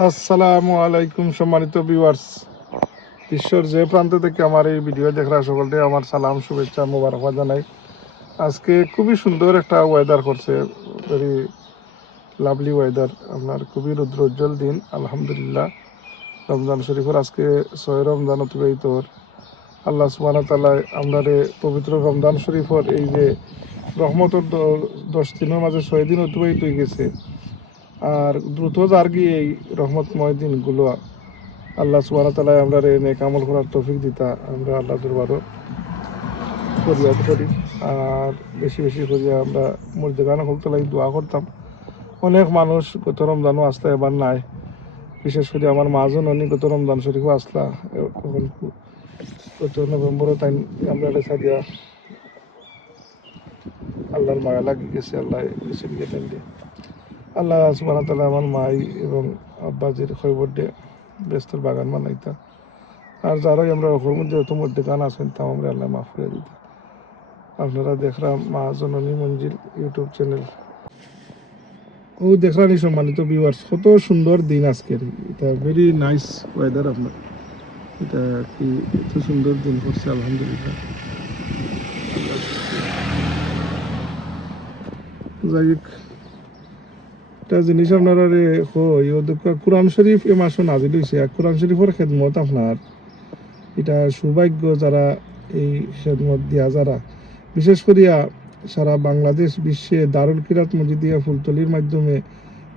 আসসালামু আলাইকুম সম্মানিত ভিউয়ার্স, ঈশ্বর যে প্রান্ত থেকে আমার এই ভিডিও দেখার সকলকে আমার সালাম শুভেচ্ছা মোবারকবাদ জানাই। আজকে খুবই সুন্দর একটা ওয়েদার করছে, ভেরি লাভলি ওয়েদার। আপনার খুবই রৌদ্রোজ্জ্বল দিন, আলহামদুলিল্লাহ। রমজান শরীফের আজকে 6 রমজান অতিবাহিত। আল্লাহ সুবহানাহু ওয়া তাআলা আমাদের পবিত্র রমজান শরীফের এই যে রহমতের 10 দিনের মাঝে 6 দিন অতিবাহিত হয়ে গেছে, আর দ্রুত যার গিয়ে এই রহমতময় দিনগুলো আল্লাহ সুবহানাহু ওয়া তাআলা আমরা নেক আমল করার তৌফিক দিতা আমরা আল্লাহ দরবারও ফরিয়াদ করি। আর বেশি বেশি করিয়া আমরা মুর্দেগানা হলতে লাগি দোয়া করতাম। অনেক মানুষ গত রমজানও আসলে এবার নাই, বিশেষ করে আমার মাজন অনেক গত রমজান শরীফও আসলা। এখন গত নভেম্বরও তাই আমরা রেখা দিয়া আল্লাহর মায়া লাগি গেছে, আল্লাহ গেছে দিকে টাইম দিয়ে আল্লাহ সুবহানাহু ওয়া তাআলা আমার মাই এবং আব্বাজির খবর দিয়ে ব্যস্তর বাগান বানাইতা। আর যারাই আমরা ওর মধ্যে মধ্যে গান আছেন তাও আমরা আল্লাহ মাফ করে দিতাম। আপনারা দেখলাম মা জননী মঞ্জিল ইউটিউব চ্যানেল ও দেখলানি সম্মানিত ভিউয়ার্স, কত সুন্দর দিন আজকের। এটা ভেরি নাইস ওয়েদার। আপনার এটা কি এত সুন্দর দিন করছে, আলহামদুলিল্লাহ। যাই হোক, একটা জিনিস আপনারা কোরআন শরীফ এ মাসও নাজিল হয়েছে। কোরআন শরীফের খেদমত আপনার এটা সৌভাগ্য যারা এই খেদমত দিয়া, যারা বিশেষ করিয়া সারা বাংলাদেশ বিশ্বে দারুল কিরাত মজিদিয়া ফুলতলির মাধ্যমে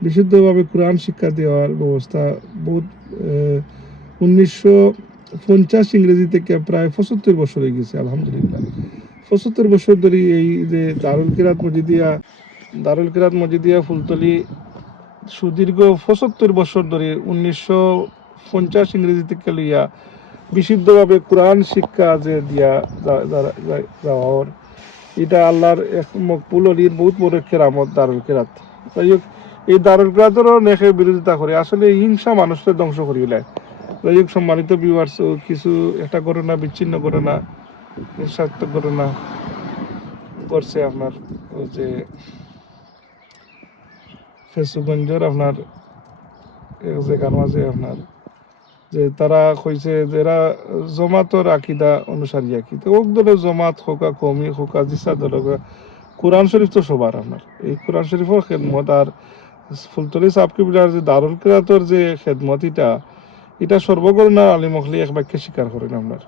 বিশুদ্ধভাবে কোরআন শিক্ষা দেওয়ার ব্যবস্থা বহুত 1950 ইংরেজি থেকে প্রায় 75 বছর হয়ে গেছে, আলহামদুলিল্লাহ। 75 বছর ধরে এই যে দারুল কিরাত মজিদিয়া ফুলতলি সুদীর্ঘ 75 বছর ধরে 1950 ইংরেজি থেকে লইয়া বিশুদ্ধভাবে কোরআন শিক্ষা যে দিয়া যাওয়ার, এটা আল্লাহর এক মকবুল অলির বহুত বড় কেরামত দারুল কিরাত। যাই হোক, এই দারুল কিরাতেরও নেখে বিরোধিতা করে, আসলে হিংসা মানুষের ধ্বংস করিলে। যাই হোক, সম্মানিত ভিউয়ার্স, কিছু একটা ঘটনা, বিচ্ছিন্ন ঘটনা, নিঃস্বার্থক ঘটনা করছে আপনার ওই যে ফেসুগঞ্জের আপনার এক জায়গার মাঝে আপনার যে তারা কইছে যে এরা জমাতর আকিদা অনুসারী আকিদা ওক দলের জমাত হোকা কমি হোকা জিসা দল হোকা, কোরআন শরীফ তো সবার। আপনার এই কোরআন শরীফের খেদমত আর ফুলতলি সাবকিবিলার যে দারুল কিরাতর যে খেদমত, এটা সর্বগণনা আলিমখলি এক বাক্যে স্বীকার করেন আপনার।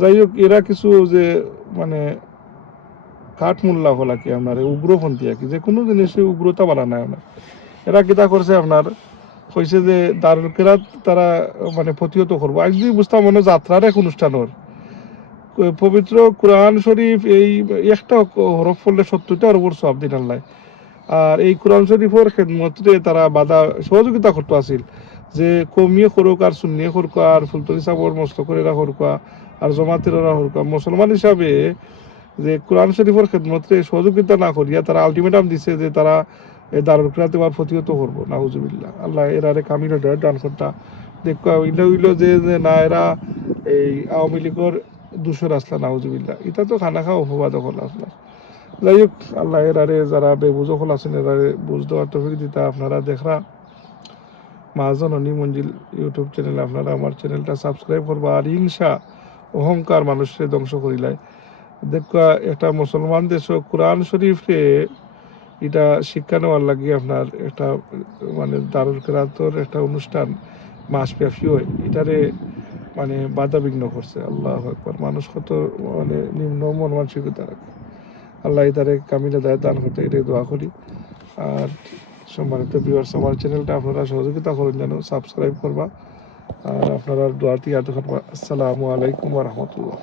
যাই হোক, এরা কিছু যে মানে কাঠমুল্লা হল আর কি, আপনার উগ্রপন্থী আর কি, যে কোনো জিনিসে উগ্রতা বাড়া নাই আপনার। এরা কিতা করছে আপনার, কইছে যে দারুল কিরাত তারা মানে প্রতিহত করবো। আজ যদি বুঝতাম মনে যাত্রার এক অনুষ্ঠানের পবিত্র কোরআন শরীফ এই একটা হরফ পড়লে 70টা ওপর সব দিন আল্লাহ। আর এই কোরআন শরীফের খেদমতে তারা বাধা সহযোগিতা করতে আসিল, যে কমিয়ে করুক আর শূন্যে করুক আর ফুলতলি সাবর মস্ত করে করুক আর জমাতেরা করুক। মুসলমান হিসাবে যে কোরআন শরীফের খেদমতে সহযোগিতা না করিয়া তারা আলটিমেটাম দিছে যে তারা এই দারুল কিরাত এবার প্রতিহত করবো। নাউজুবিল্লাহ, আল্লাহ এরারে কামিল দান করতা দেখা হইল যে না এরা এই আওয়ামী লীগের দুশোর আসলা। নাউজুবিল্লাহ, এটা তো খানা খাওয়া অপবাদ হল আপনার। যাই হোক, আল্লাহ এরারে যারা বেবুজ হল আছেন এরারে বুঝ দেওয়ার তৌফিক দিতা। আপনারা দেখরা মা জননী মঞ্জিল ইউটিউব চ্যানেল, আপনারা আমার চ্যানেলটা সাবস্ক্রাইব করবা। আর হিংসা অহংকার মানুষের ধ্বংস করিলাই। দেখা একটা মুসলমান দেশ কোরআন শরীফে এটা শিক্ষা নেওয়ার লাগে আপনার একটা মানে দারুল কিরাতর একটা অনুষ্ঠান মাসব্যাপী হয়, এটারে মানে বাধা বিঘ্ন করছে। আল্লাহ আকবার, মানুষ কত মানে নিম্ন মন মানসিকতা রাখে। আল্লাহ তারে কামিলা দায় দান করতে, এটাই দোয়া করি। আর সম্মানিত ভিউয়ার্স, আমার চ্যানেলটা আপনারা সহযোগিতা করেন যেন, সাবস্ক্রাইব করবা আর আপনারা দোয়াটি ইয়াদ করবা। আসসালামু আলাইকুম ওয়া রাহমাতুল্লাহ।